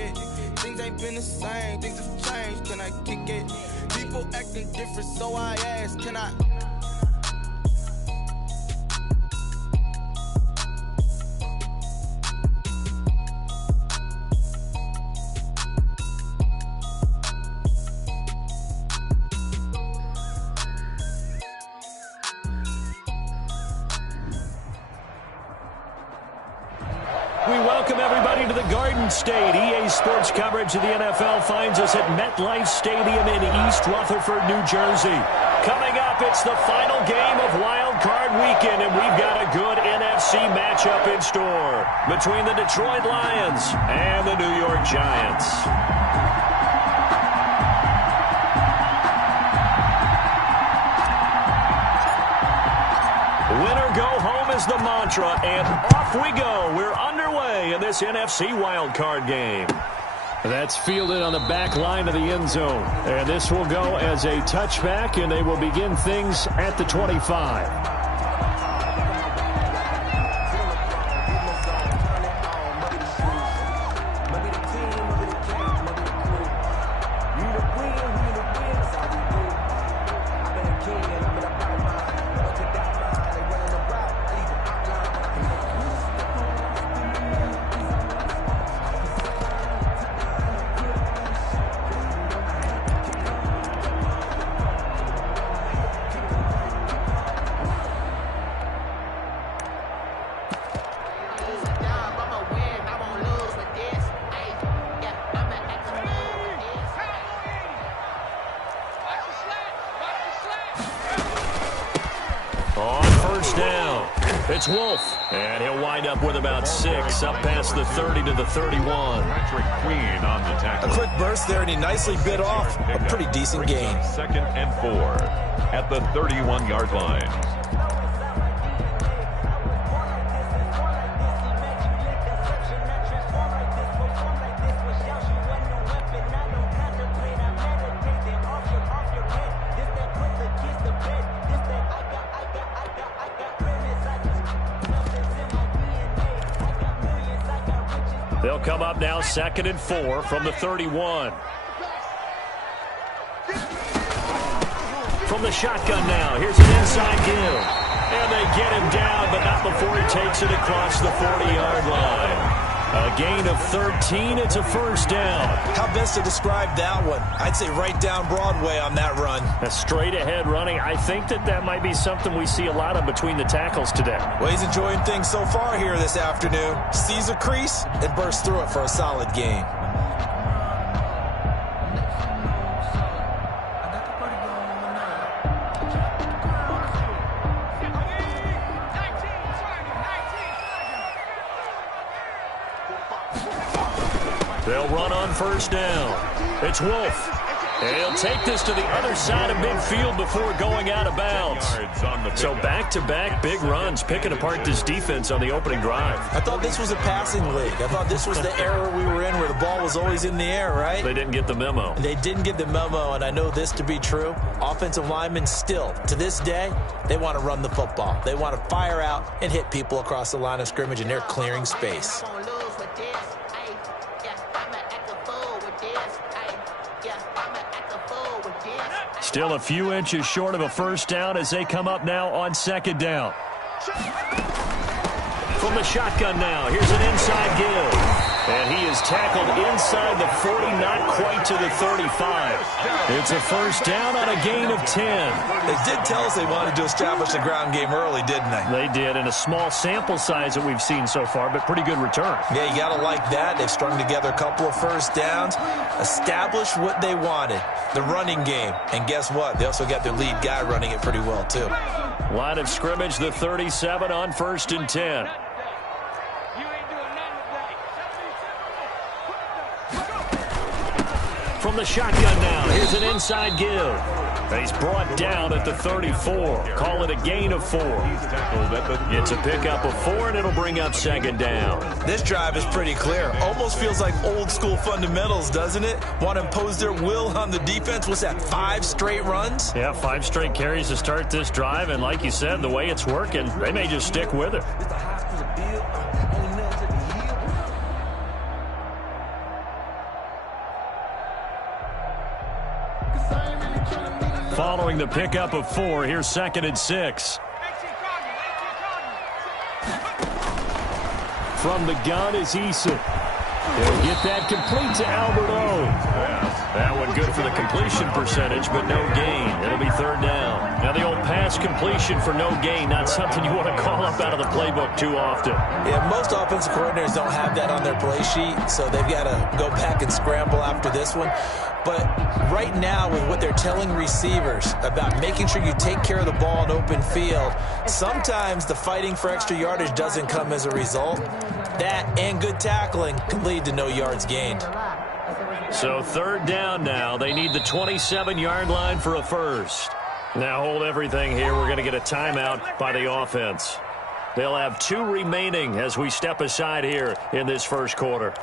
it. Things ain't been the same, things have changed, can I kick it? People acting different, so I ask, can I? We welcome everybody to the Garden State. EA Sports coverage of the NFL finds us at MetLife Stadium in East Rutherford, New Jersey. Coming up, it's the final game of Wild Card Weekend, and we've got a good NFC matchup in store between the Detroit Lions and the New York Giants. Winner go home is the mantra, and off we go. We're underway in this NFC wildcard game. That's fielded on the back line of the end zone. And this will go as a touchback, and they will begin things at the 25. It's Wolf, and he'll wind up with about 6, up past the 30 to the 31. Patrick Queen on the tackle. A quick burst there, and he nicely bit off a pretty decent gain. 2nd and 4 at the 31-yard line. They'll come up now 2nd and 4 from the 31. From the shotgun now, here's an inside give. And they get him down, but not before he takes it across the 40-yard line. A gain of 13, it's a first down. How best to describe that one? I'd say right down Broadway on that run. A straight-ahead running. I think that might be something we see a lot of between the tackles today. Well, he's enjoying things so far here this afternoon. Sees a crease and bursts through it for a solid gain. They'll run on first down. It's Wolf. And he'll take this to the other side of midfield before going out of bounds. So back-to-back big runs, picking apart this defense on the opening drive. I thought this was a passing league. I thought this was the era we were in where the ball was always in the air, right? They didn't get the memo. They didn't get the memo, and I know this to be true. Offensive linemen still, to this day, they want to run the football. They want to fire out and hit people across the line of scrimmage, and they're clearing space. Still a few inches short of a first down as they come up now on 2nd down. From the shotgun now, here's an inside give. And he is tackled inside the 40, not quite to the 35. It's a first down on a gain of 10. They did tell us they wanted to establish the ground game early, didn't they? They did, in a small sample size that we've seen so far, but pretty good return. Yeah, you got to like that. They've strung together a couple of first downs, established what they wanted, the running game. And guess what? They also got their lead guy running it pretty well, too. Line of scrimmage, the 37 on 1st and 10. From the shotgun now, here's an inside give. He's brought down at the 34. Call it a gain of 4. It's a pickup of 4, and it'll bring up 2nd down. This drive is pretty clear. Almost feels like old school fundamentals, doesn't it? Want to impose their will on the defense. Was that 5 straight runs? Yeah, 5 straight carries to start this drive, and like you said, the way it's working, they may just stick with it. Following the pickup of 4, here's 2nd and 6. From the gun is Eason. He'll get that complete to Alberto. That one good for the completion percentage, but no gain. It'll be 3rd down. Now the old pass completion for no gain, not something you want to call up out of the playbook too often. Yeah, most offensive coordinators don't have that on their play sheet, so they've got to go back and scramble after this one. But right now, with what they're telling receivers about making sure you take care of the ball in open field, sometimes the fighting for extra yardage doesn't come as a result. That and good tackling can lead to no yards gained. So 3rd down now. They need the 27-yard line for a first. Now hold everything here. We're going to get a timeout by the offense. They'll have 2 remaining as we step aside here in this first quarter.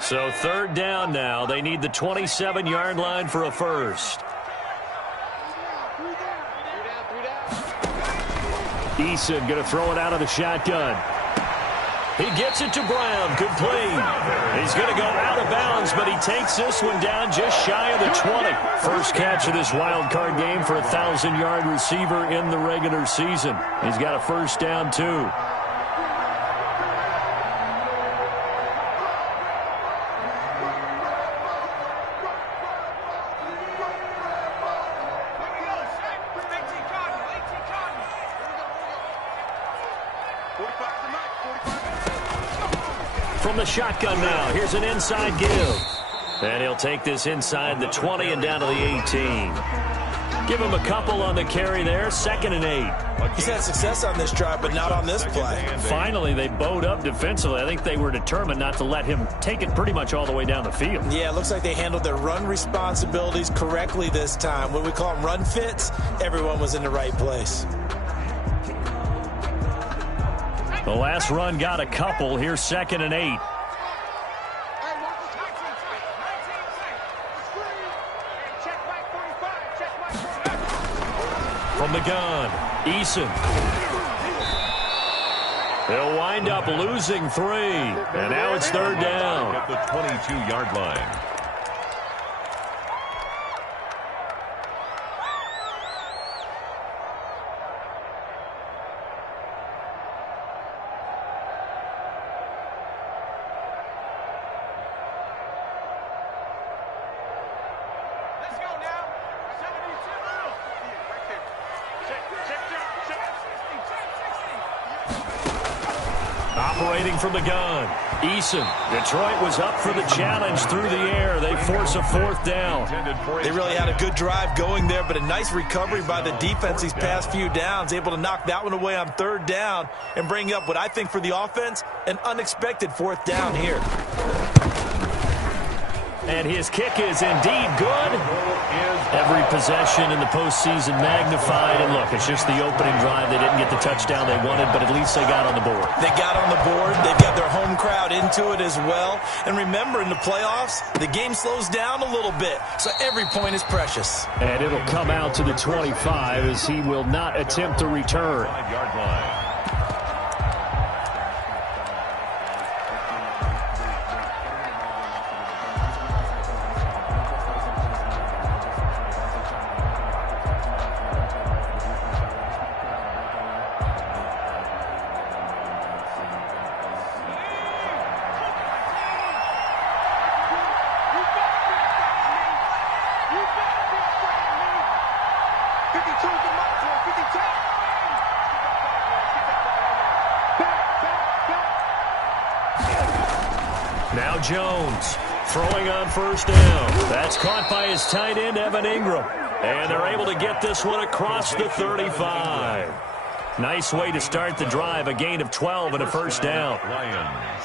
So 3rd down now. They need the 27-yard line for a first. Eason going to throw it out of the shotgun. He gets it to Brown. Complete. He's going to go out of bounds, but he takes this one down just shy of the 20. First catch of this wild card game for a 1,000-yard receiver in the regular season. He's got a first down, too. From the shotgun now, here's an inside give. And he'll take this inside the 20 and down to the 18. Give him a couple on the carry there, 2nd and 8. He's had success on this drive, but not on this play. Finally, they bowed up defensively. I think they were determined not to let him take it pretty much all the way down the field. Yeah, it looks like they handled their run responsibilities correctly this time. When we call them run fits, everyone was in the right place. The last run got a couple. Here's 2nd and 8. From the gun, Eason. They'll wind up losing 3. And now it's 3rd down. At the 22-yard line. Operating from the gun, Eason. Detroit was up for the challenge through the air. They force a 4th down. They really had a good drive going there, but a nice recovery by the defense these past few downs, able to knock that one away on 3rd down and bring up what I think for the offense, an unexpected 4th down here. And his kick is indeed good. Every possession in the postseason magnified. And look, it's just the opening drive. They didn't get the touchdown they wanted, but at least they got on the board. They got on the board. They've got their home crowd into it as well. And remember, in the playoffs, the game slows down a little bit, so every point is precious. And it'll come out to the 25 as he will not attempt to return. 5-yard line. Now Jones throwing on 1st down. That's caught by his tight end, Evan Ingram. And they're able to get this one across the 35. Nice way to start the drive, a gain of 12 and a 1st down. Lions.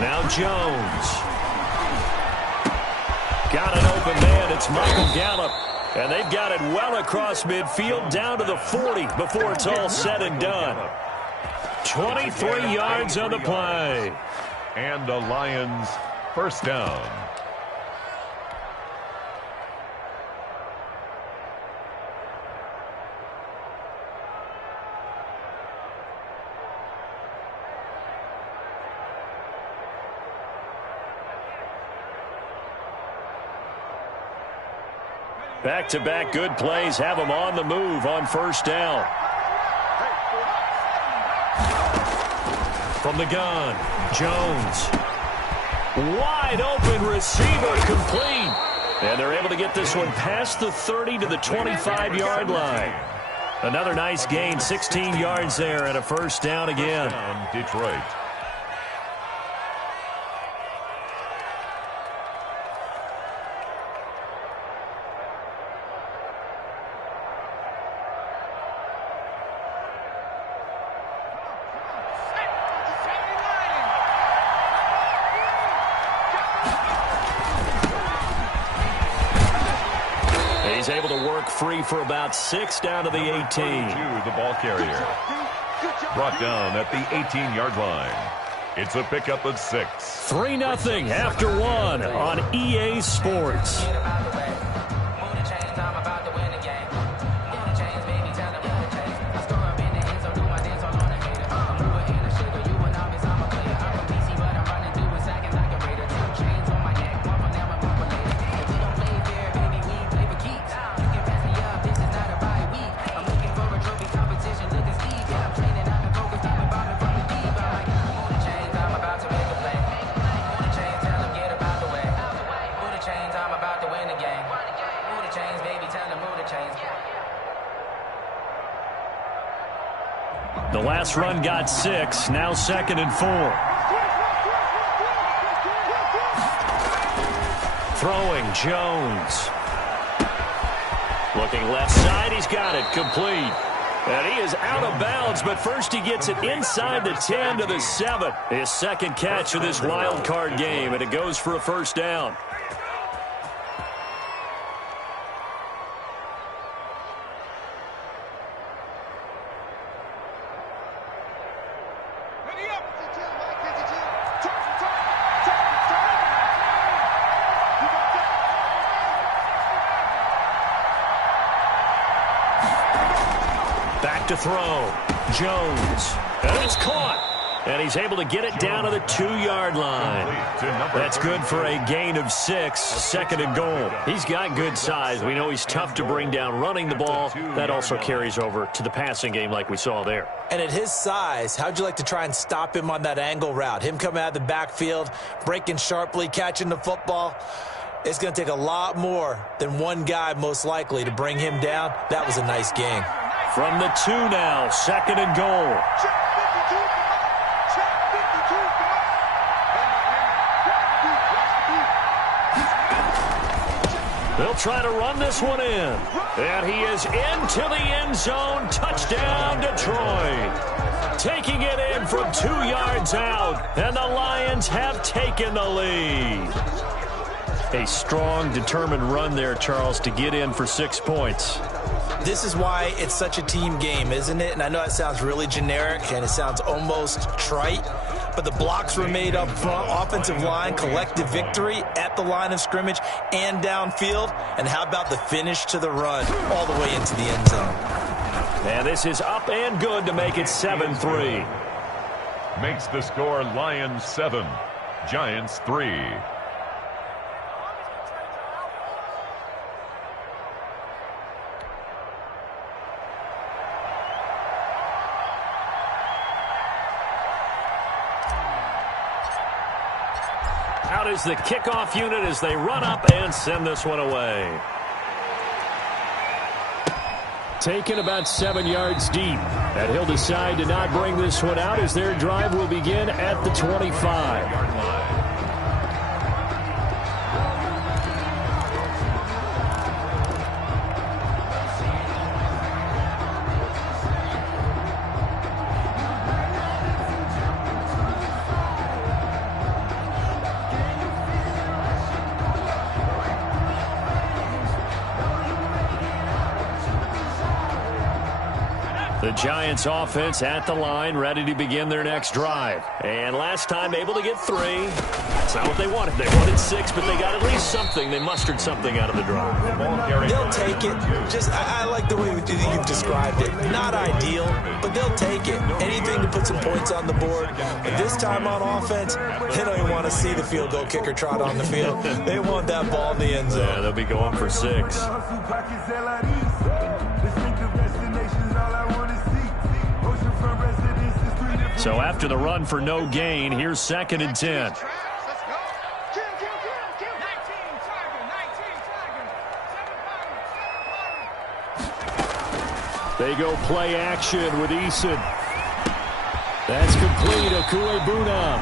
Now Jones. Got an open man. It's Michael Gallup. And they've got it well across midfield down to the 40 before it's all said and done. 23 yards on the play. And the Lions first down. Back-to-back good plays have them on the move on first down. From the gun, Jones. Wide open receiver, complete. And they're able to get this one past the 30 to the 25-yard line. Another nice gain, 16 yards there and a first down again. First down, Detroit. He's able to work free for about 6 down to the 18. The ball carrier. Brought down at the 18-yard line. It's a pickup of 6. 3-0 after 1 on EA Sports. The last run got 6, now 2nd and 4. Throwing, Jones. Looking left side, he's got it, complete. And he is out of bounds, but first he gets it inside the 10 to the 7. His second catch of this wild card game, and it goes for a first down. To throw, Jones, and it's caught, and he's able to get it down to the 2-yard line. That's good for a gain of 6, 2nd and goal. He's got good size. We know he's tough to bring down running the ball. That also carries over to the passing game like we saw there. And at his size, how'd you like to try and stop him on that angle route? Him coming out of the backfield, breaking sharply, catching the football. It's going to take a lot more than one guy, most likely, to bring him down. That was a nice game. From the 2 now, 2nd and goal. They'll try to run this one in. And he is into the end zone. Touchdown, Detroit. Taking it in from 2 yards out. And the Lions have taken the lead. A strong, determined run there, Charles, to get in for 6 points. This is why it's such a team game, isn't it? And I know it sounds really generic and it sounds almost trite, but the blocks were made up front, offensive line, collective victory at the line of scrimmage and downfield. And how about the finish to the run all the way into the end zone? And this is up and good to make it 7-3. Makes the score Lions 7, Giants 3. Out is the kickoff unit as they run up and send this one away. Taken about 7 yards deep. And he'll decide to not bring this one out as their drive will begin at the 25. The Giants offense at the line, ready to begin their next drive. And last time able to get 3. That's not what they wanted. They wanted 6, but they got at least something. They mustered something out of the drive. They'll take it. I like the way you've described it. Not ideal, but they'll take it. Anything to put some points on the board. But this time on offense, they don't even want to see the field goal kicker trot on the field. They want that ball in the end zone. Yeah, they'll be going for 6. So after the run for no gain, here's 2nd and 10. They go play action with Eason. That's complete. Okuebuna.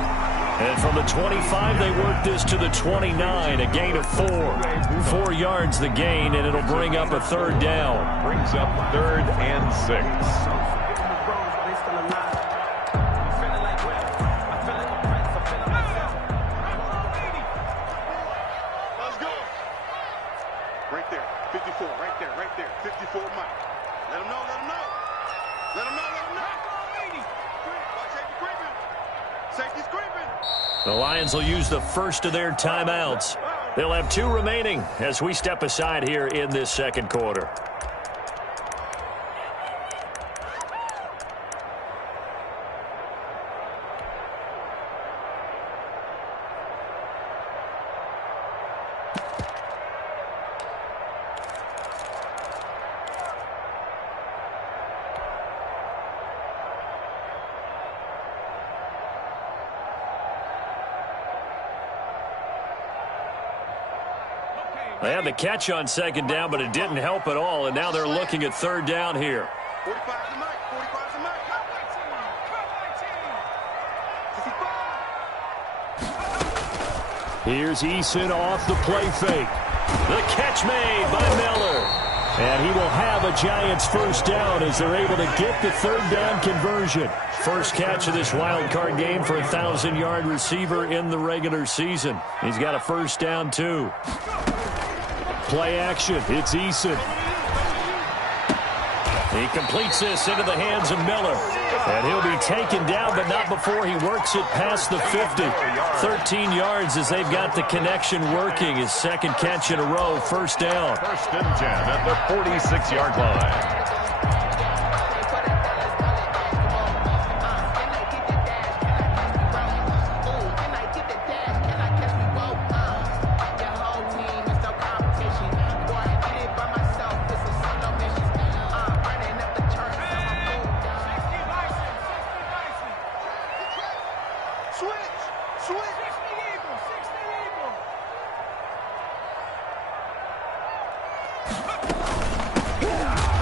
And from the 25, they work this to the 29, a gain of 4. 4 yards the gain, and it'll bring up a 3rd down. Brings up 3rd and 6. The Lions will use the first of their timeouts. They'll have 2 remaining as we step aside here in this 2nd quarter. They had the catch on 2nd down, but it didn't help at all, and now they're looking at 3rd down here. 45 to Mike. 45 to Mike. Here's Eason off the play fake. The catch made by Miller. And he will have a Giants 1st down as they're able to get the 3rd down conversion. First catch of this wild card game for a 1,000-yard receiver in the regular season. He's got a 1st down, too. Play action. It's Eason. He completes this into the hands of Miller. And he'll be taken down, but not before he works it past the 50. 13 yards as they've got the connection working. His 2nd catch in a row, 1st down. 1st and 10 at the 46-yard line.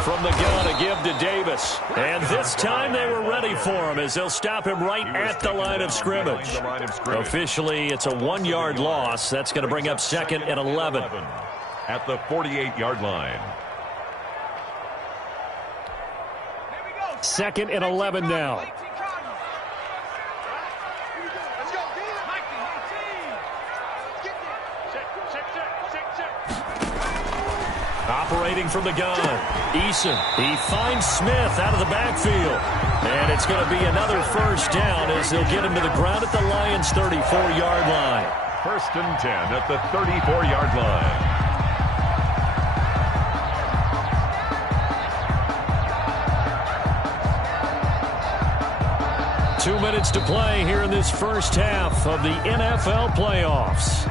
From the gun, a give to Davis. And this time they were ready for him as they'll stop him right at the line of scrimmage. Officially, it's a 1-yard loss. That's going to bring up 2nd and 11. At the 48-yard line. 2nd and 11 now. Operating from the gun, Eason. He finds Smith out of the backfield. And it's going to be another 1st down as they'll get him to the ground at the Lions' 34-yard line. 1st and 10 at the 34-yard line. 2 minutes to play here in this first half of the NFL playoffs.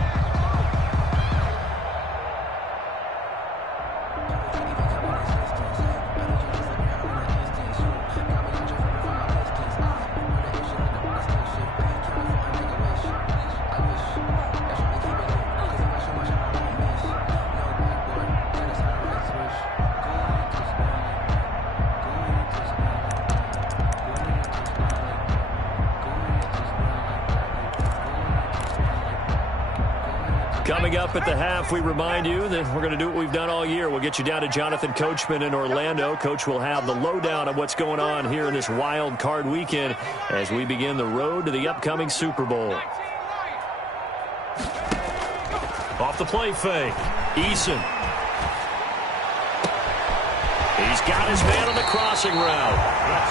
Coming up at the half, we remind you that we're going to do what we've done all year. We'll get you down to Jonathan Coachman in Orlando. Coach will have the lowdown of what's going on here in this wild card weekend as we begin the road to the upcoming Super Bowl. Off the play fake, Eason. He's got his man on the crosser. passing route.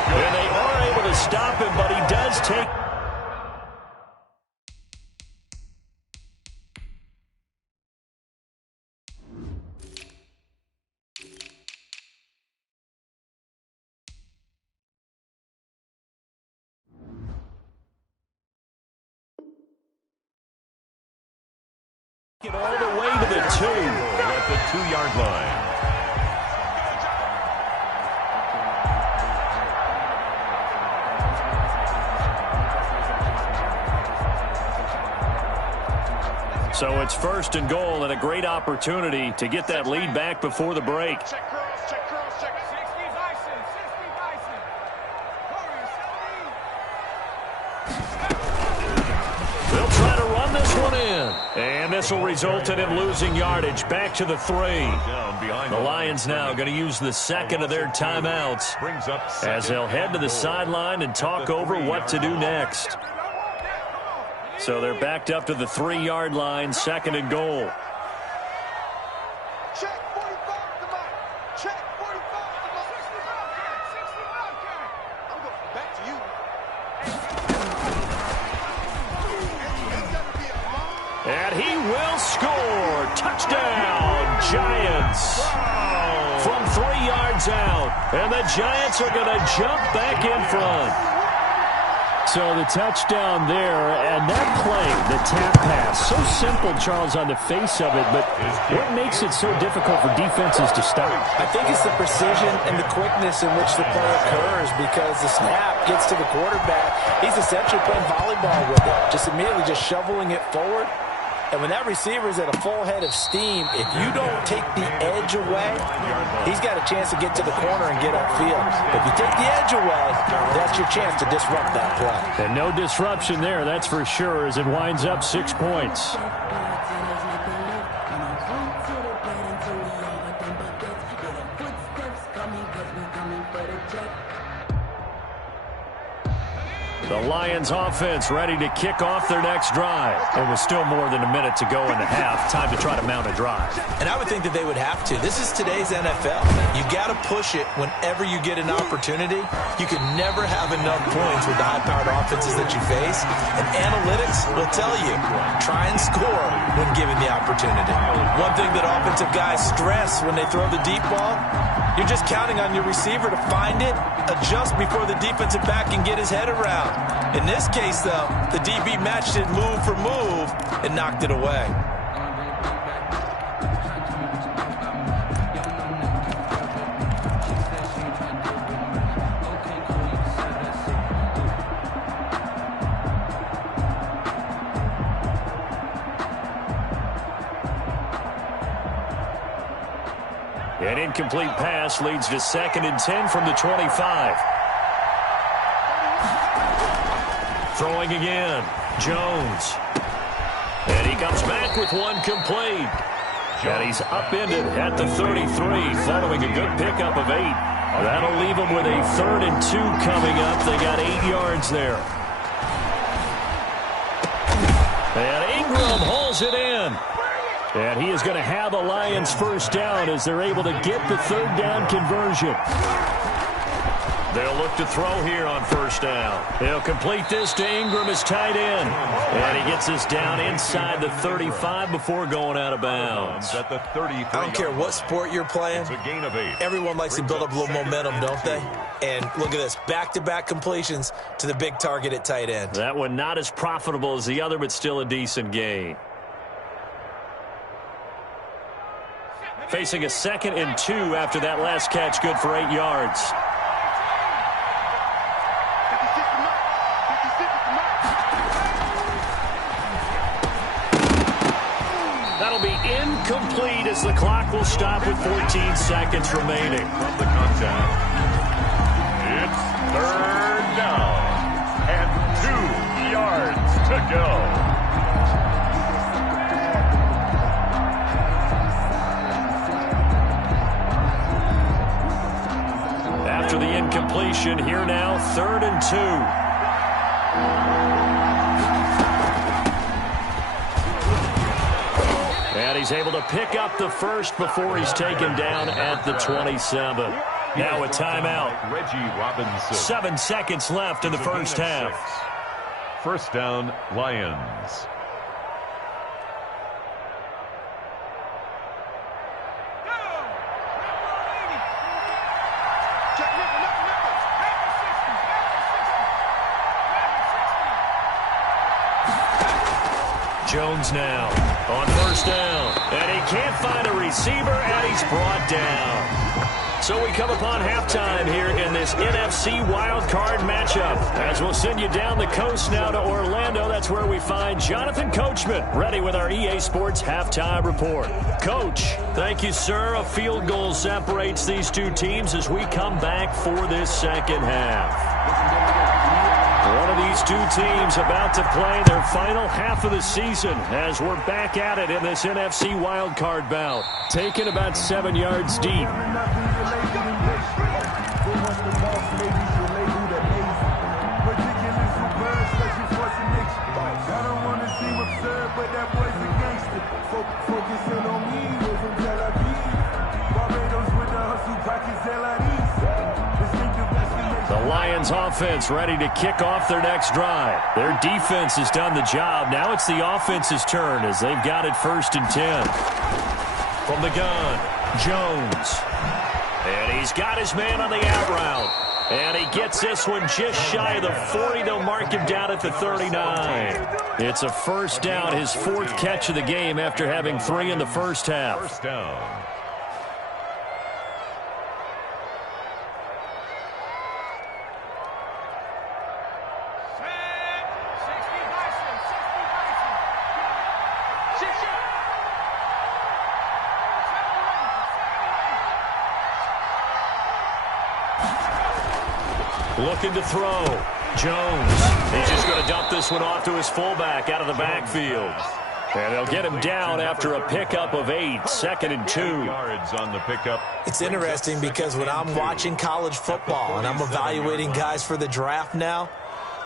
And they are able to stop him, but he does take... Get all the way to the 2. At the 2-yard line. So it's 1st and goal and a great opportunity to get that lead back before the break. Check cross, check cross, check. 60 Bison, 60 Bison. They'll try to run this one in. And this will result in him losing yardage back to the 3. The Lions now going to use the second of their timeouts as they'll head to the sideline and talk over what to do next. So they're backed up to the 3-yard line, 2nd and goal. Check 45 to Mike. Check 45 to Mike. 60 Bobcat. I'm going back to you. And he will score. Touchdown, Giants. From 3 yards out. And the Giants are going to jump back in front. So the touchdown there, and that play, the tap pass, so simple, Charles, on the face of it, but what makes it so difficult for defenses to stop? I think it's the precision and the quickness in which the play occurs, because the snap gets to the quarterback. He's essentially playing volleyball with it, just immediately just shoveling it forward. And when that receiver's at a full head of steam, if you don't take the edge away, he's got a chance to get to the corner and get upfield. If you take the edge away, that's your chance to disrupt that play. And no disruption there, that's for sure, as it winds up 6 points. The Lions offense ready to kick off their next drive. And with still more than a minute to go in the half, time to try to mount a drive. And I would think that they would have to. This is today's NFL. You got to push it whenever you get an opportunity. You can never have enough points with the high-powered offenses that you face. And analytics will tell you, try and score when given the opportunity. One thing that offensive guys stress when they throw the deep ball, you're just counting on your receiver to find it, adjust before the defensive back can get his head around. In this case, though, the DB matched it move for move and knocked it away. An incomplete pass leads to 2nd and 10 from the 25. Throwing again, Jones. And he comes back with one complete. And he's upended at the 33, following a good pickup of 8. That'll leave him with a 3rd and 2 coming up. They got 8 yards there. And Ingram hauls it in. And he is going to have a Lions first down as they're able to get the 3rd down conversion. They'll look to throw here on 1st down. They'll complete this to Ingram as tight end. And he gets this down inside the 35 before going out of bounds. At the 33. I don't care what sport you're playing. It's a gain of 8. Everyone likes to build up a little momentum, don't they? And look at this, back-to-back completions to the big target at tight end. That one not as profitable as the other, but still a decent gain. Facing a 2nd and 2 after that last catch, good for 8 yards. That'll be incomplete as the clock will stop with 14 seconds remaining. From the contact. It's 3rd down and 2 yards to go. After the incompletion, here now, 3rd and 2. And he's able to pick up the first before he's taken down at the 27. Now a timeout. Reggie Robinson. 7 seconds left in the first half. 6. First down, Lions. Jones now on first down, and he can't find a receiver, and he's brought down. So we come upon halftime here in this NFC wildcard matchup. As we'll send you down the coast now to Orlando, that's where we find Jonathan Coachman ready with our EA Sports halftime report. Coach, thank you, sir. A field goal separates these two teams as we come back for this second half. One of these two teams about to play their final half of the season as we're back at it in this NFC wildcard bout. Taken about 7 yards deep. The Lions offense ready to kick off their next drive. Their defense has done the job. Now it's the offense's turn as they've got it 1st and 10. From the gun, Jones. And he's got his man on the out route. And he gets this one just shy of the 40. They'll mark him down at the 39. It's a first down, his 4th catch of the game after having 3 in the first half. First down. Looking to throw. Jones. He's just going to dump this one off to his fullback out of the backfield. And they'll get him down after a pickup of 8. 2nd and 2. Yards on the pickup. It's interesting because when I'm watching college football and I'm evaluating guys for the draft now,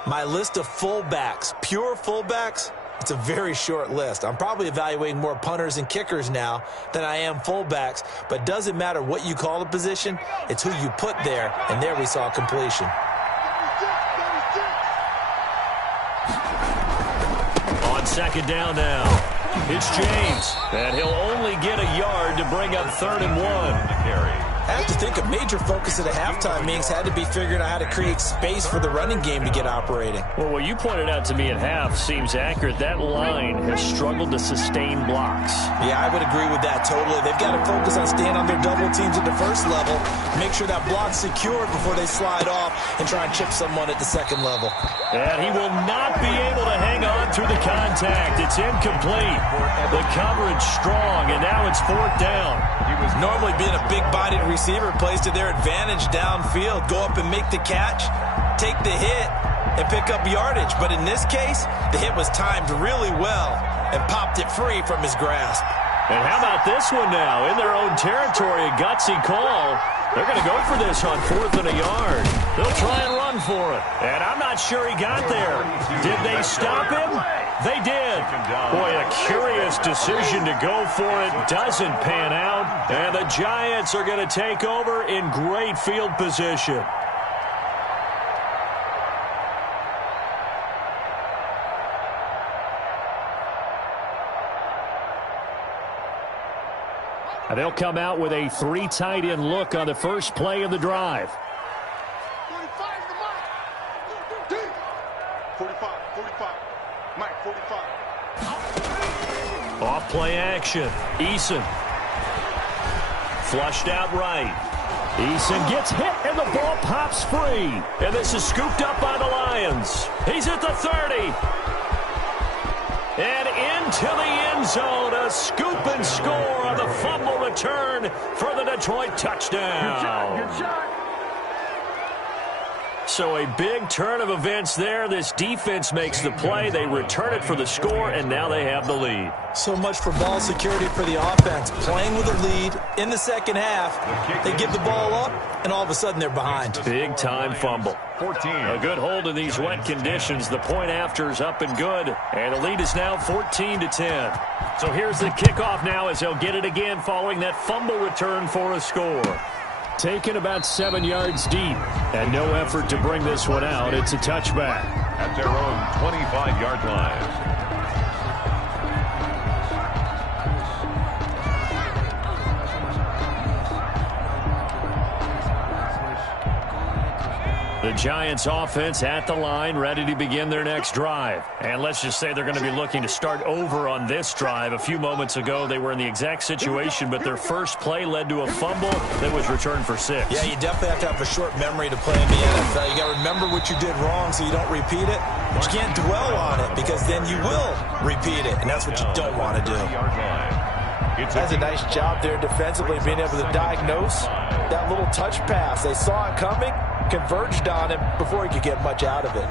my list of fullbacks, pure fullbacks, it's a very short list. I'm probably evaluating more punters and kickers now than I am fullbacks, but it doesn't matter what you call the position, it's who you put there, and there we saw completion. On 2nd down now, it's James, and he'll only get a yard to bring up 3rd and 1. I have to think a major focus at a halftime meetings had to be figuring out how to create space for the running game to get operating. Well, what you pointed out to me at half seems accurate. That line has struggled to sustain blocks. Yeah, I would agree with that totally. They've got to focus on staying on their double teams at the first level, make sure that block's secured before they slide off and try and chip someone at the 2nd level. And he will not be able to hang on through the contact. It's incomplete. The coverage strong, and now it's 4th down. Normally being a big-bodied receiver plays to their advantage downfield. Go up and make the catch, take the hit, and pick up yardage. But in this case, the hit was timed really well and popped it free from his grasp. And how about this one now? In their own territory, a gutsy call. They're going to go for this on 4th and a yard. They'll try and run for it. And I'm not sure he got there. Did they stop him? They did. Boy, a curious decision to go for it. Doesn't pan out. And the Giants are going to take over in great field position. And they'll come out with a 3 tight end look on the first play of the drive. 45. Mike, 45. Off play action. Eason. Flushed out right. Eason gets hit and the ball pops free. And this is scooped up by the Lions. He's at the 30. And into the end zone, a scoop and score on the fumble return for the Detroit touchdown. Good shot. So a big turn of events there. This defense makes the play. They return it for the score, and now they have the lead. So much for ball security for the offense. Playing with a lead in the second half. They give the ball up, and all of a sudden they're behind. Big-time fumble. 14. A good hold in these wet conditions. The point after is up and good, and the lead is now 14-10. So here's the kickoff now as they'll get it again following that fumble return for a score. Taken about 7 yards deep, and no effort to bring this one out. It's a touchback. At their own 25-yard line. The Giants offense at the line, ready to begin their next drive. And let's just say they're going to be looking to start over on this drive. A few moments ago, they were in the exact situation, but their first play led to a fumble that was returned for 6. Yeah, you definitely have to have a short memory to play in the NFL. You got to remember what you did wrong so you don't repeat it. But you can't dwell on it because then you will repeat it, and that's what you don't want to do. That's a nice job there defensively, being able to diagnose that little touch pass. They saw it coming, converged on him before he could get much out of it.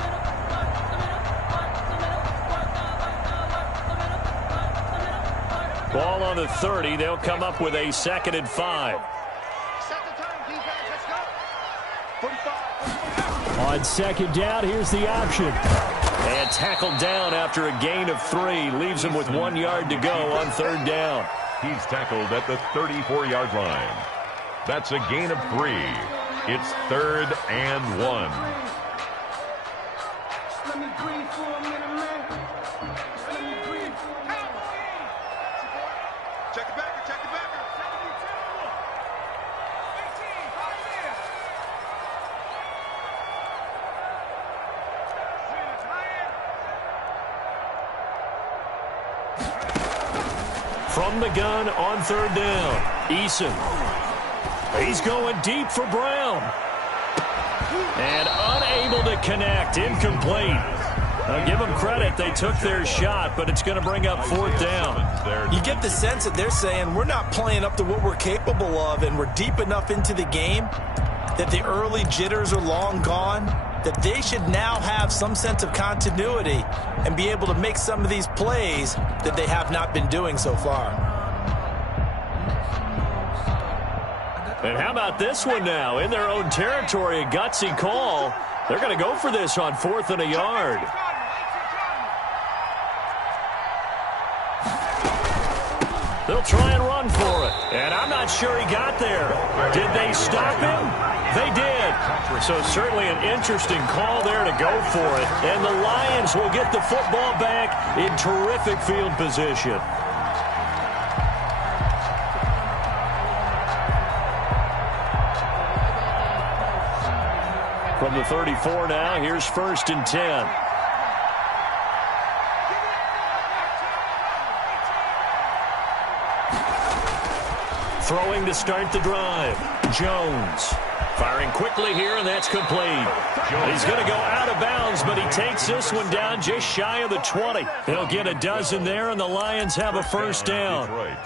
Ball on the 30. They'll come up with a 2nd and 5. Set the time, defense. Let's go. 45. On 2nd down, here's the option. And tackled down after a gain of 3. Leaves him with 1 yard to go on 3rd down. He's tackled at the 34-yard line. That's a gain of 3. It's 3rd and 1. Let me breathe for a minute, man. Let me breathe. Check it back. Check it back. 18. From the gun on 3rd down, Eason. He's going deep for Brown. And unable to connect. Incomplete. Now give them credit. They took their shot, but it's going to bring up 4th down. You get the sense that they're saying we're not playing up to what we're capable of, and we're deep enough into the game that the early jitters are long gone, that they should now have some sense of continuity and be able to make some of these plays that they have not been doing so far. And how about this one now? In their own territory, a gutsy call. They're going to go for this on 4th and a yard. They'll try and run for it. And I'm not sure he got there. Did they stop him? They did. So certainly an interesting call there to go for it. And the Lions will get the football back in terrific field position. From the 34 now, here's 1st and 10. Throwing to start the drive. Jones firing quickly here, and that's complete. He's going to go out of bounds, but he takes this one down just shy of the 20. He'll get a dozen there, and the Lions have a 1st down.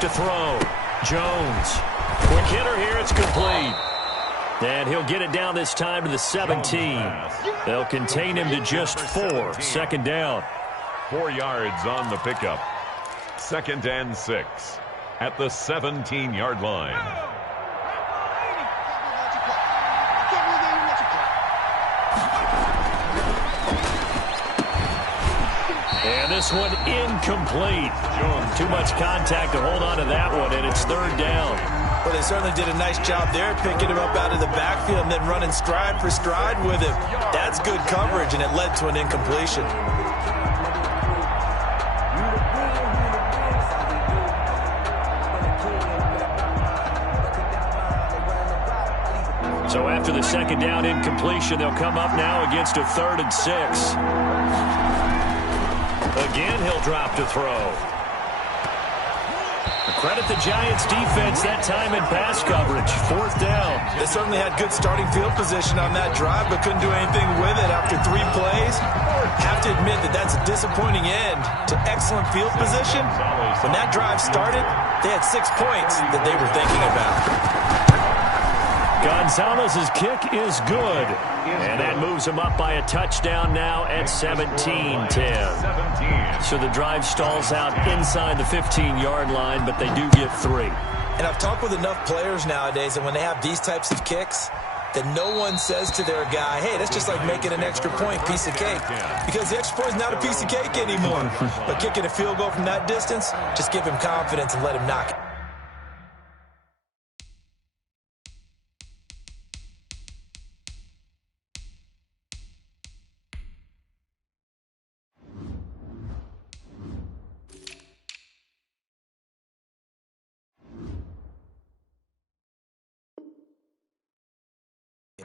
To throw. Jones. Quick hitter here. It's complete. And he'll get it down this time to the 17. They'll contain him to just 4. 2nd down. 4 yards on the pickup. 2nd and 6 at the 17-yard line. And this one incomplete. Too much contact to hold on to that one, and it's 3rd down. Well, they certainly did a nice job there, picking him up out of the backfield and then running stride for stride with him. That's good coverage, and it led to an incompletion. So after the 2nd down incompletion, they'll come up now against a 3rd and 6. Again, he'll drop to throw. Credit the Giants defense that time in pass coverage. 4th down. They certainly had good starting field position on that drive, but couldn't do anything with it after 3 plays. Have to admit that that's a disappointing end to excellent field position. When that drive started, they had 6 points that they were thinking about. Gonzalez's kick is good. And that moves him up by a touchdown now at 17-10. So the drive stalls out inside the 15-yard line, but they do get 3. And I've talked with enough players nowadays that when they have these types of kicks, that no one says to their guy, hey, that's just like making an extra point, piece of cake. Because the extra point is not a piece of cake anymore. But kicking a field goal from that distance, just give him confidence and let him knock it.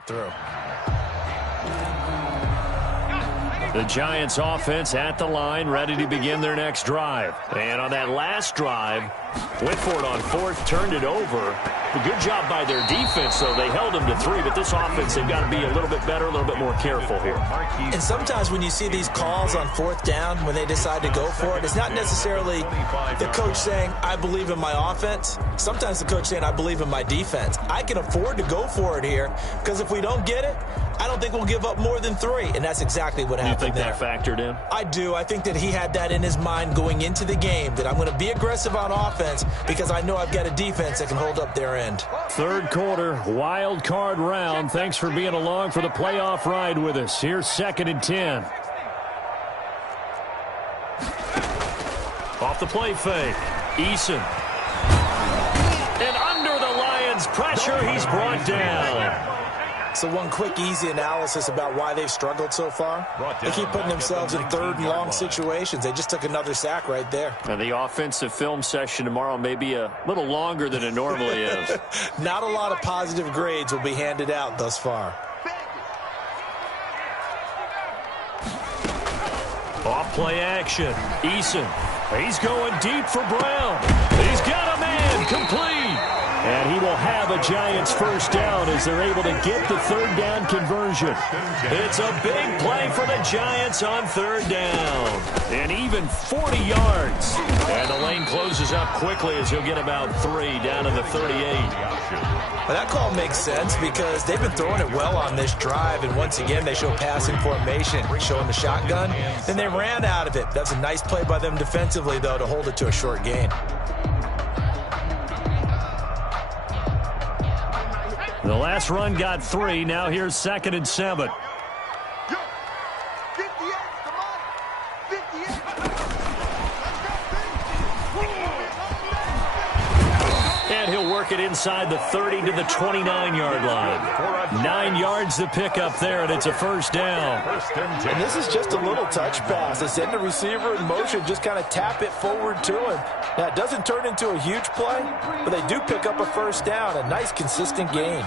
Through. The Giants offense at the line, ready to begin their next drive. And on that last drive, went for it on 4th, turned it over. A good job by their defense, though. They held them to 3, but this offense, they've got to be a little bit better, a little bit more careful here. And sometimes when you see these calls on 4th down, when they decide to go for it, it's not necessarily the coach saying, I believe in my offense. Sometimes the coach saying, I believe in my defense. I can afford to go for it here, because if we don't get it, I don't think we'll give up more than 3, and that's exactly what happened there. You think that factored in? I do. I think that he had that in his mind going into the game, that I'm going to be aggressive on offense because I know I've got a defense that can hold up their end. 3rd quarter, wild card round. Thanks for being along for the playoff ride with us. Here's 2nd and 10. Off the play fake. Eason. And under the Lions' pressure, he's brought down. So one quick, easy analysis about why they've struggled so far. They keep putting themselves in 3rd and long situations. They just took another sack right there. And the offensive film session tomorrow may be a little longer than it normally is. Not a lot of positive grades will be handed out thus far. Off play action. Eason. He's going deep for Brown. He's got a man complete. And he will have a Giants 1st down as they're able to get the 3rd down conversion. It's a big play for the Giants on 3rd down. And even 40 yards. And the lane closes up quickly as he'll get about 3 down to the 38. Well, that call makes sense because they've been throwing it well on this drive. And once again, they show passing formation, showing the shotgun. Then they ran out of it. That's a nice play by them defensively, though, to hold it to a short gain. The last run got 3. Now here's 2nd and 7. And he'll work it inside the 30 to the 29-yard line. 9 yards to pick up there, and it's a 1st down. And this is just a little touch pass. They send the receiver in motion, just kind of tap it forward to him. Now, it doesn't turn into a huge play, but they do pick up a 1st down, a nice, consistent gain.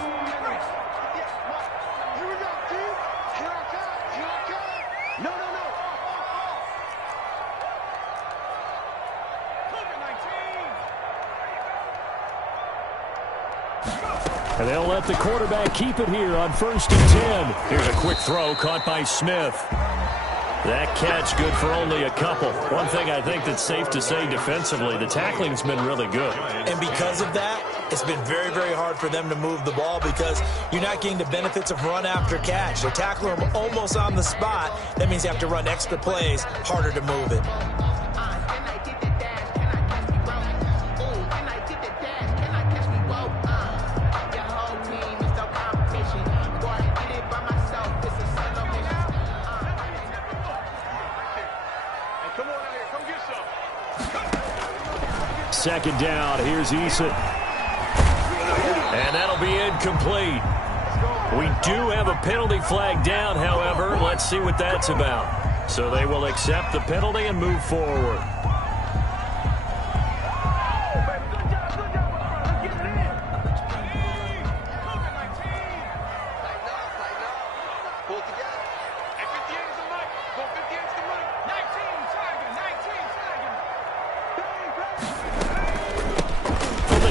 And they'll let the quarterback keep it here on 1st and 10. Here's a quick throw caught by Smith. That catch good for only a couple. One thing I think that's safe to say defensively, the tackling's been really good. And because of that, it's been very, very hard for them to move the ball because you're not getting the benefits of run after catch. They're tackling them almost on the spot. That means you have to run extra plays, harder to move it. Second down, here's Eason. And that'll be incomplete. We do have a penalty flag down, however. Let's see what that's about. So they will accept the penalty and move forward.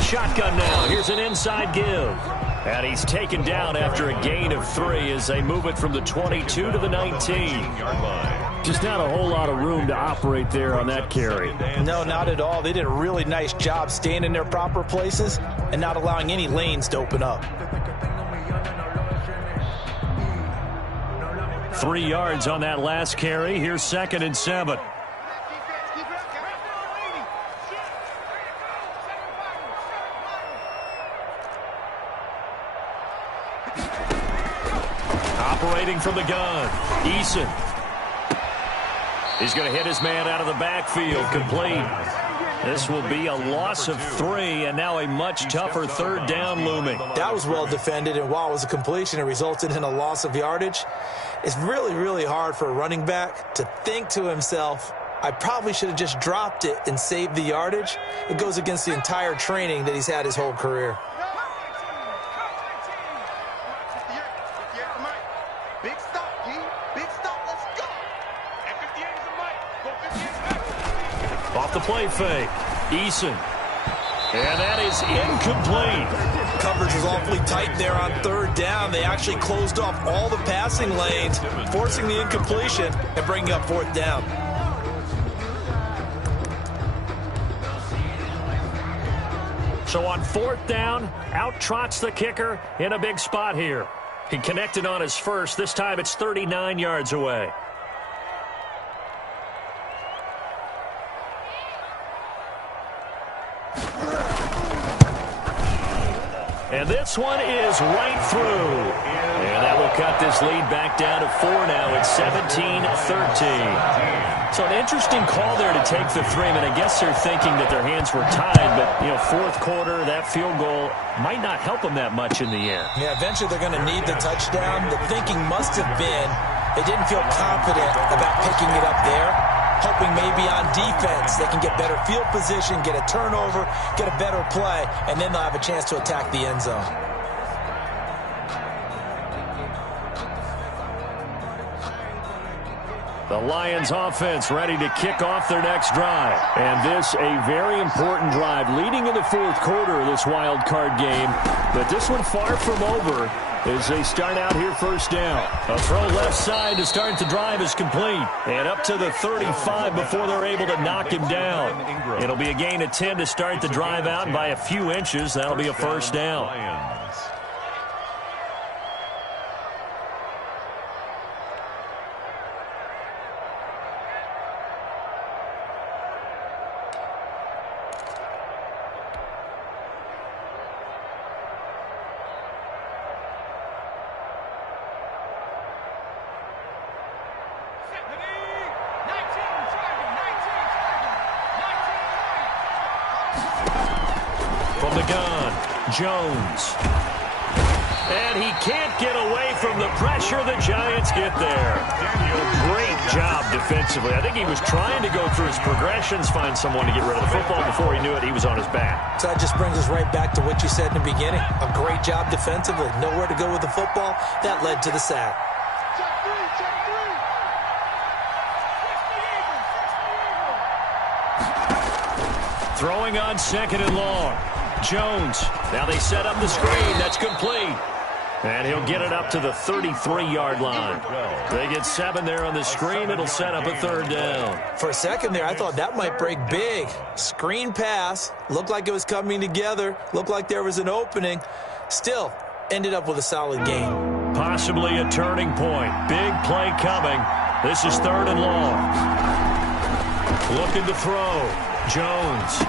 shotgun now. Here's an inside give. And he's taken down after a gain of 3 as they move it from the 22 to the 19. Just not a whole lot of room to operate there on that carry. No, not at all. They did a really nice job staying in their proper places and not allowing any lanes to open up. 3 yards on that last carry. Here's 2nd and 7. Operating from the gun, Eason. He's going to hit his man out of the backfield, complete. This will be a loss of 3, and now a much tougher 3rd down looming. That was well defended, and while it was a completion, it resulted in a loss of yardage. It's really, really hard for a running back to think to himself, I probably should have just dropped it and saved the yardage. It goes against the entire training that he's had his whole career. Off the play fake, Eason. And that is incomplete. Coverage was awfully tight there on 3rd down. They actually closed off all the passing lanes, forcing the incompletion and bringing up 4th down. So on 4th down, out trots the kicker in a big spot here. He connected on his first. This time it's 39 yards away. And this one is right through. And that will cut this lead back down to 4 now. It's 17-13. So an interesting call there to take the 3. I mean, I guess they're thinking that their hands were tied, but, 4th quarter, that field goal might not help them that much in the end. Yeah, eventually they're going to need the touchdown. The thinking must have been they didn't feel confident about picking it up there, hoping maybe on defense they can get better field position, get a turnover, get a better play, and then they'll have a chance to attack the end zone. The Lions offense ready to kick off their next drive. And this a very important drive leading in the 4th quarter of this wild card game. But this one far from over as they start out here 1st down. A throw left side to start the drive is complete. And up to the 35 before they're able to knock him down. It'll be a gain of 10 to start the drive out, and by a few inches, that'll be a 1st down. From the gun, Jones. And he can't get away from the pressure. The Giants get there. Great job defensively. I think he was trying to go through his progressions, find someone to get rid of the football. Before he knew it, he was on his back. So that just brings us right back to what you said in the beginning. A great job defensively. Nowhere to go with the football. That led to the sack. Throwing on 2nd and long. Jones. Now they set up the screen. That's complete. And he'll get it up to the 33-yard line. They get 7 there on the screen. It'll set up a 3rd down. For a second there, I thought that might break big. Screen pass. Looked like it was coming together. Looked like there was an opening. Still, ended up with a solid gain. Possibly a turning point. Big play coming. This is 3rd and long. Looking to throw. Jones.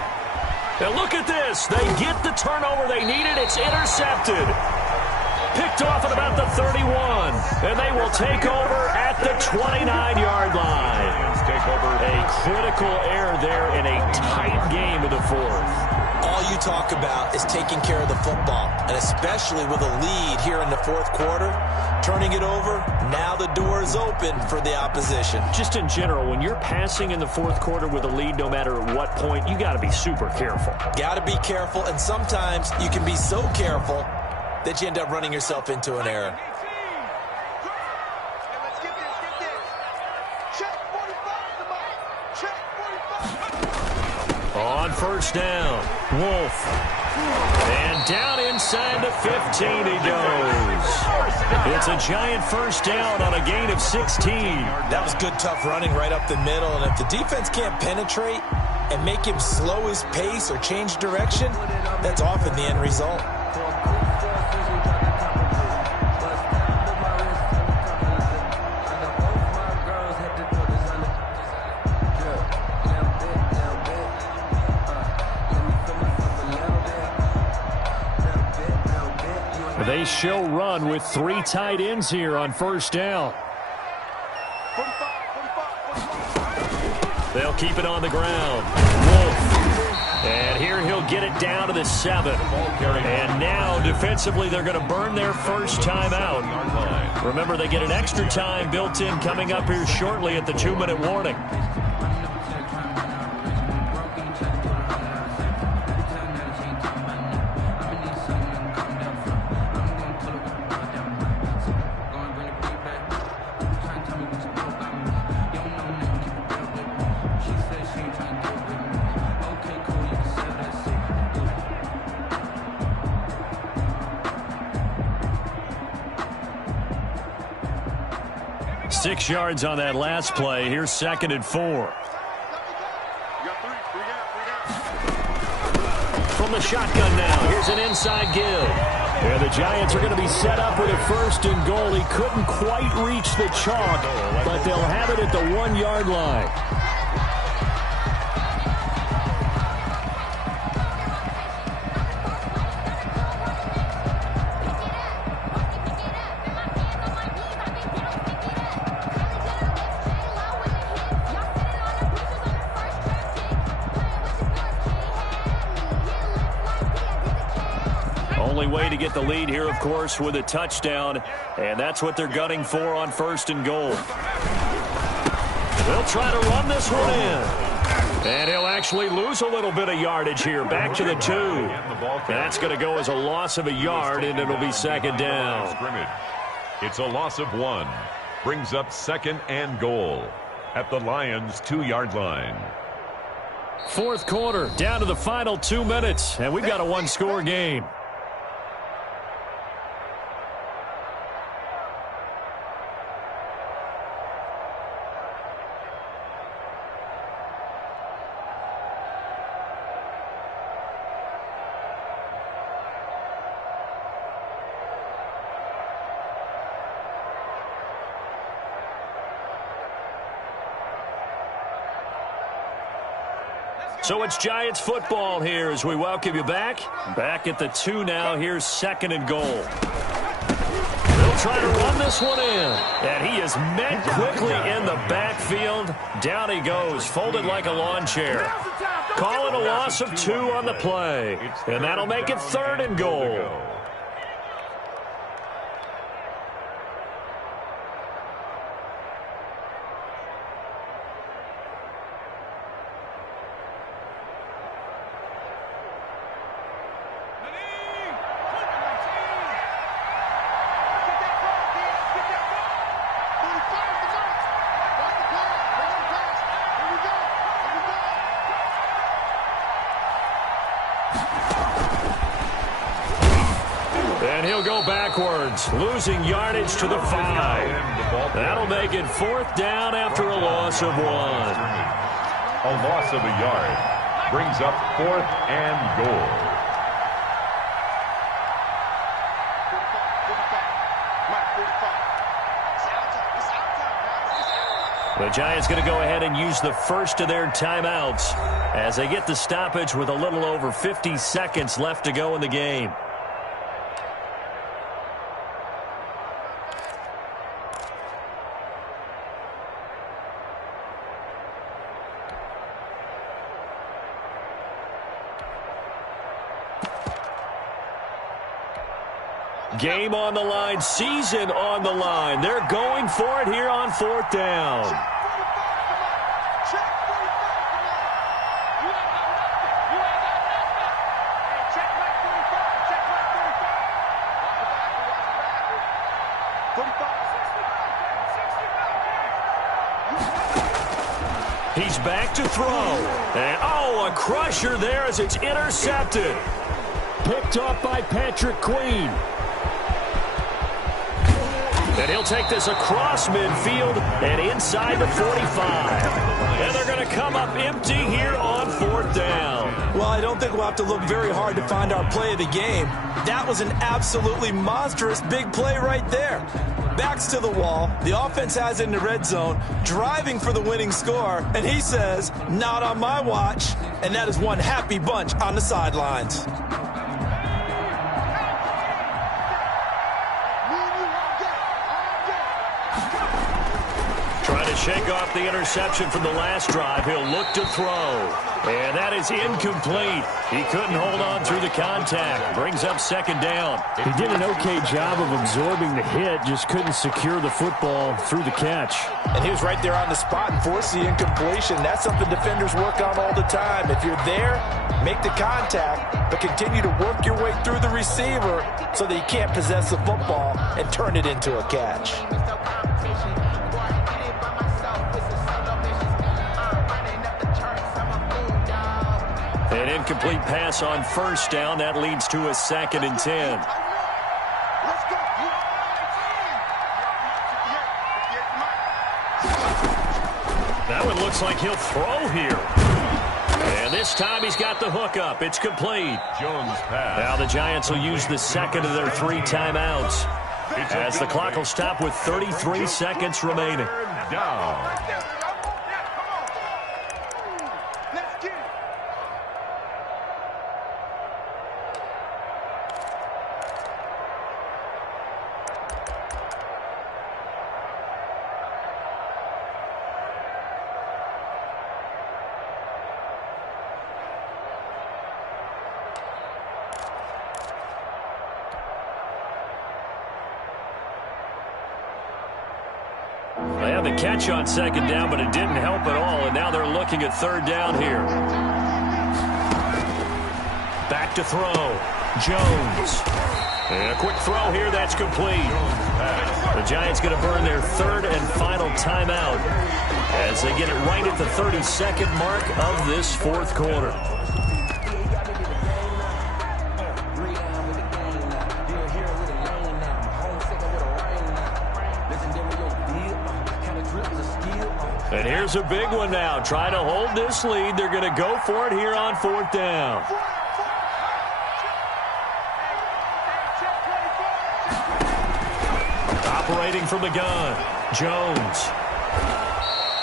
Now look at this. They get the turnover they needed. It's intercepted. Picked off at about the 31. And they will take over at the 29-yard line. A critical error there in a tight game in the 4th. All you talk about is taking care of the football, and especially with a lead here in the 4th quarter, turning it over, now the door is open for the opposition. Just in general, when you're passing in the 4th quarter with a lead, no matter at what point, you got to be super careful. Got to be careful, and sometimes you can be so careful that you end up running yourself into an error. On on first down. Wolf. And down inside the 15 he goes. It's a giant first down on a gain of 16. That was good, tough running right up the middle. And if the defense can't penetrate and make him slow his pace or change direction, that's often the end result. They show run with 3 tight ends here on first down. They'll keep it on the ground. Wolf. And here he'll get it down to the 7. And now defensively they're going to burn their first time out. Remember, they get an extra time built in coming up here shortly at the 2-minute warning. Six yards on that last play. Here's 2nd and 4. From the shotgun now, here's an inside give. And the Giants are going to be set up with a 1st and goal. He couldn't quite reach the chalk, but they'll have it at the 1-yard line. Only way to get the lead here, of course, with a touchdown, and that's what they're gunning for on 1st and goal. They'll try to run this one in, and he'll actually lose a little bit of yardage here, back to the 2. That's going to go as a loss of a yard, and it'll be 2nd down. It's a loss of 1. Brings up 2nd and goal at the Lions' 2-yard line. 4th quarter, down to the final 2 minutes, and we've got a 1-score game. So it's Giants football here as we welcome you back. Back at the 2 now. Here's 2nd and goal. They'll try to run this one in. And he is met quickly in the backfield. Down he goes, folded like a lawn chair. Calling a loss of 2 on the play. And that'll make it 3rd and goal. And he'll go backwards, losing yardage to the 5. That'll make it 4th down after a loss of 1. A loss of a yard brings up 4th and goal. The Giants going to go ahead and use the first of their timeouts as they get the stoppage with a little over 50 seconds left to go in the game. Game on the line, season on the line. They're going for it here on 4th down. He's back to throw. And, oh, a crusher there as it's intercepted. Picked off by Patrick Queen. And he'll take this across midfield and inside the 45. And they're going to come up empty here on 4th down. Well, I don't think we'll have to look very hard to find our play of the game. That was an absolutely monstrous big play right there. Backs to the wall. The offense has it in the red zone, driving for the winning score. And he says, not on my watch. And that is one happy bunch on the sidelines. Trying to shake off the interception from the last drive. He'll look to throw. And that is incomplete. He couldn't hold on through the contact. Brings up 2nd down. He did an okay job of absorbing the hit, just couldn't secure the football through the catch. And he was right there on the spot and forced the incompletion. That's something defenders work on all the time. If you're there, make the contact, but continue to work your way through the receiver so that he can't possess the football and turn it into a catch. An incomplete pass on 1st down. That leads to a 2nd and 10. That one looks like he'll throw here. And this time he's got the hook up. It's complete. Jones pass. Now the Giants will use the 2nd of their 3 timeouts as the clock will stop with 33 seconds remaining. Down. They had the catch on 2nd down, but it didn't help at all, and now they're looking at 3rd down here. Back to throw. Jones. And a quick throw here, that's complete. The Giants going to burn their 3rd and final timeout as they get it right at the 32nd mark of this 4th quarter. And here's a big one now. Trying to hold this lead. They're going to go for it here on 4th down. Operating from the gun. Jones.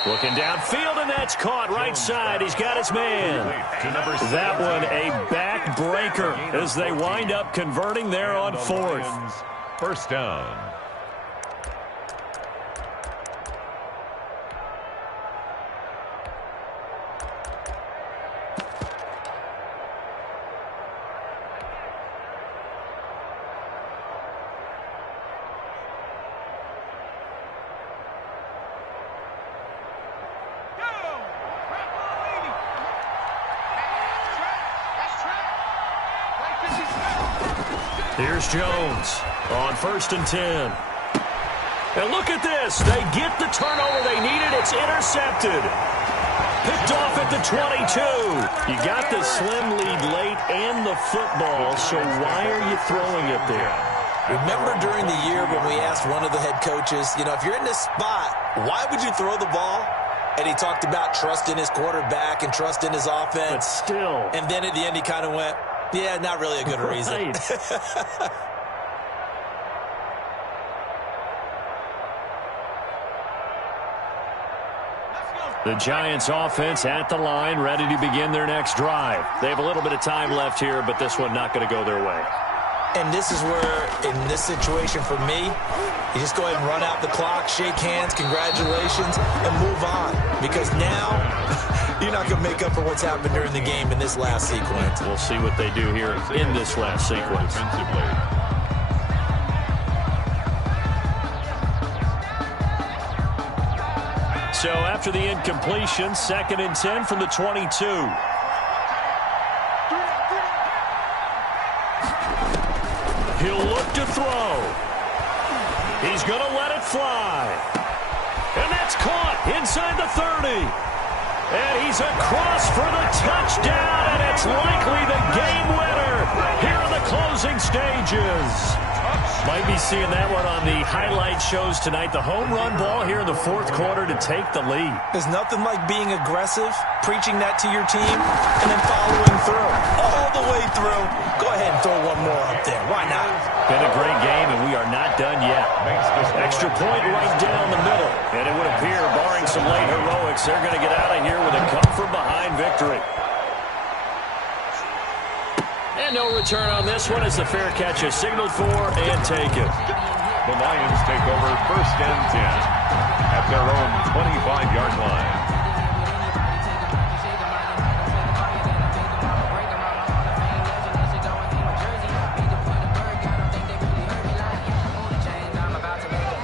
Looking downfield, and that's caught right side. He's got his man. That one a backbreaker as they wind up converting there on 4th. 1st down. Here's Jones on 1st and 10. And look at this. They get the turnover they needed. It's intercepted. Picked off at the 22. You got the slim lead late and the football, so why are you throwing it there? Remember during the year when we asked one of the head coaches, you know, if you're in this spot, why would you throw the ball? And he talked about trust in his quarterback and trust in his offense. But still. And then at the end he kind of went, yeah, not really a good reason. Right. The Giants offense at the line, ready to begin their next drive. They have a little bit of time left here, but this one not going to go their way. And this is where, in this situation for me, you just go ahead and run out the clock, shake hands, congratulations, and move on. Because now, you're not going to make up for what's happened during the game in this last sequence. We'll see what they do here in this last sequence. So after the incompletion, 2nd and 10 from the 22. He'll look to throw. He's going to let it fly. And that's caught inside the 30. And he's across for the touchdown, and it's likely the game winner here in the closing stages. Might be seeing that one on the highlight shows tonight. The home run ball here in the fourth quarter to take the lead. There's nothing like being aggressive, preaching that to your team, and then following through. All the way through. Go ahead and throw one more up there. Why not? Been a great game, and we are not done yet. Extra point right down the middle. And it would appear, barring some late heroics, they're going to get out of here with a come-from-behind victory. And no return on this one as the fair catch is signaled for and taken. The Lions take over 1st and 10 at their own 25-yard line.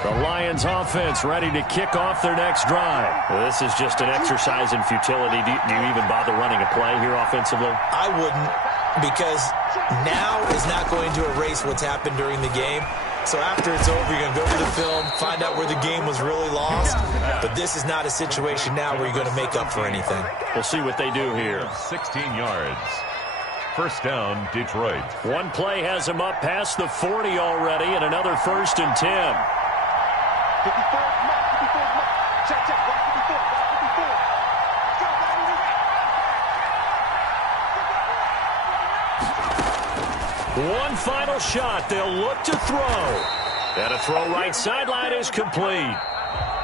The Lions offense ready to kick off their next drive. This is just an exercise in futility. Do you even bother running a play here offensively? I wouldn't, because now is not going to erase what's happened during the game. So after it's over, you're going to go to the film, find out where the game was really lost. But this is not a situation now where you're going to make up for anything. We'll see what they do here. 16 yards. 1st down, Detroit. One play has them up past the 40 already, and another 1st and 10. 54, mark. Check, watch 54, One final shot. They'll look to throw. And a throw right sideline is complete.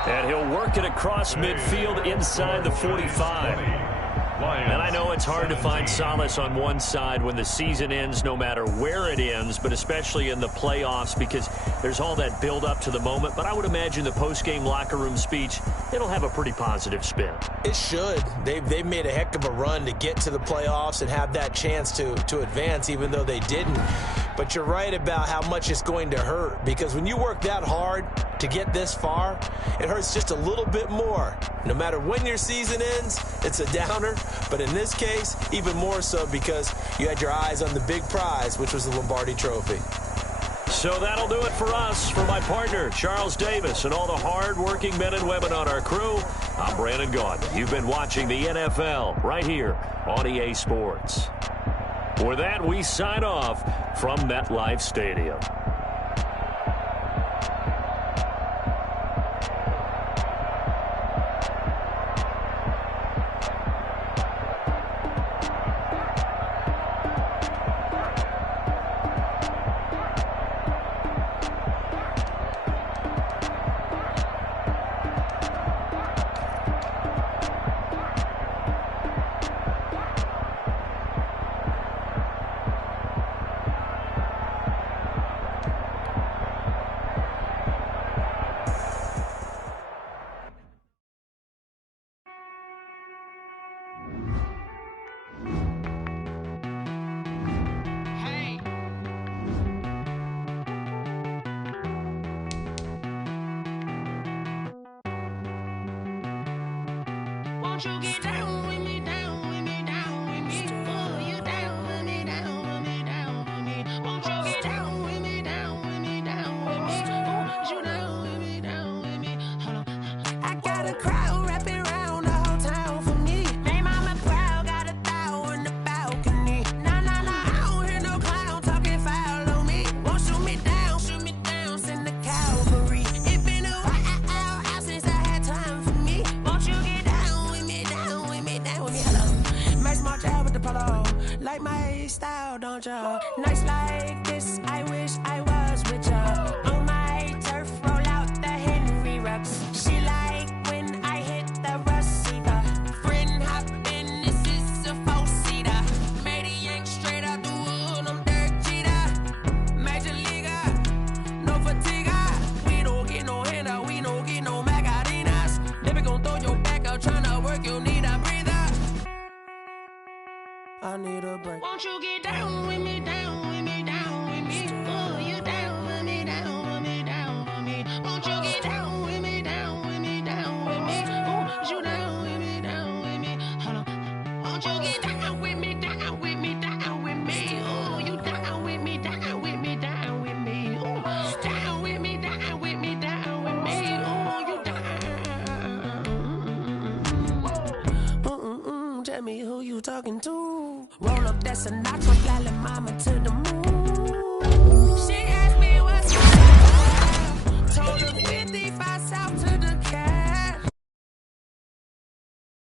And he'll work it across midfield inside the 45. And I know it's hard to find solace on one side when the season ends, no matter where it ends, but especially in the playoffs, because there's all that build up to the moment. But I would imagine the post-game locker room speech, it'll have a pretty positive spin. It should. They've made a heck of a run to get to the playoffs and have that chance to advance, even though they didn't. But you're right about how much it's going to hurt, because when you work that hard to get this far, it hurts just a little bit more. No matter when your season ends, it's a downer. But in this case, even more so because you had your eyes on the big prize, which was the Lombardi Trophy. So that'll do it for us. For my partner, Charles Davis, and all the hard-working men and women on our crew, I'm Brandon Gaudin. You've been watching the NFL right here on EA Sports. For that, we sign off from MetLife Stadium. Won't you get down with me, down with me, down with me? Oh, you down with me, down with me, down with me. Won't you get down with me, down with me, down with me? Oh, you down with me, down with me? Hold on. I got a crowd wrapping around the whole town for me. Name on my crowd, got a thou in the balcony. Nah, nah, nah, I don't hear no clown talking foul on me. Won't shoot me down, send the cavalry. It been a while since I had time for me. Won't you get down with me, down with me, down with me? Hello. Match my job with the polo. Like my style, don't ya? Nights like this, I wish I was with ya. On my turf, roll out the Henry Rux. She like when I hit the receiver. Friend hop in, this is a four-seater. Made a yank straight out the wood, I'm Derek Jeter. Major leaguer, no fatigue. We don't get no handout, we don't get no Macarinas. Never gon' throw your back out, tryna work, you need a breather. I need a break. Won't you get down with me, down with me, down with me? Oh, you down with me, down with me, down with me? Won't you get down with me, down with me, down with me? Oh, you down with me, down with me? Hold on. Won't you get down with me, down with me, down with me? Oh, you down with me, down with me, down with me? Oh, down with me, down with me, down with me? Oh, you down. talking to. Roll up that Sinatra, fly mama to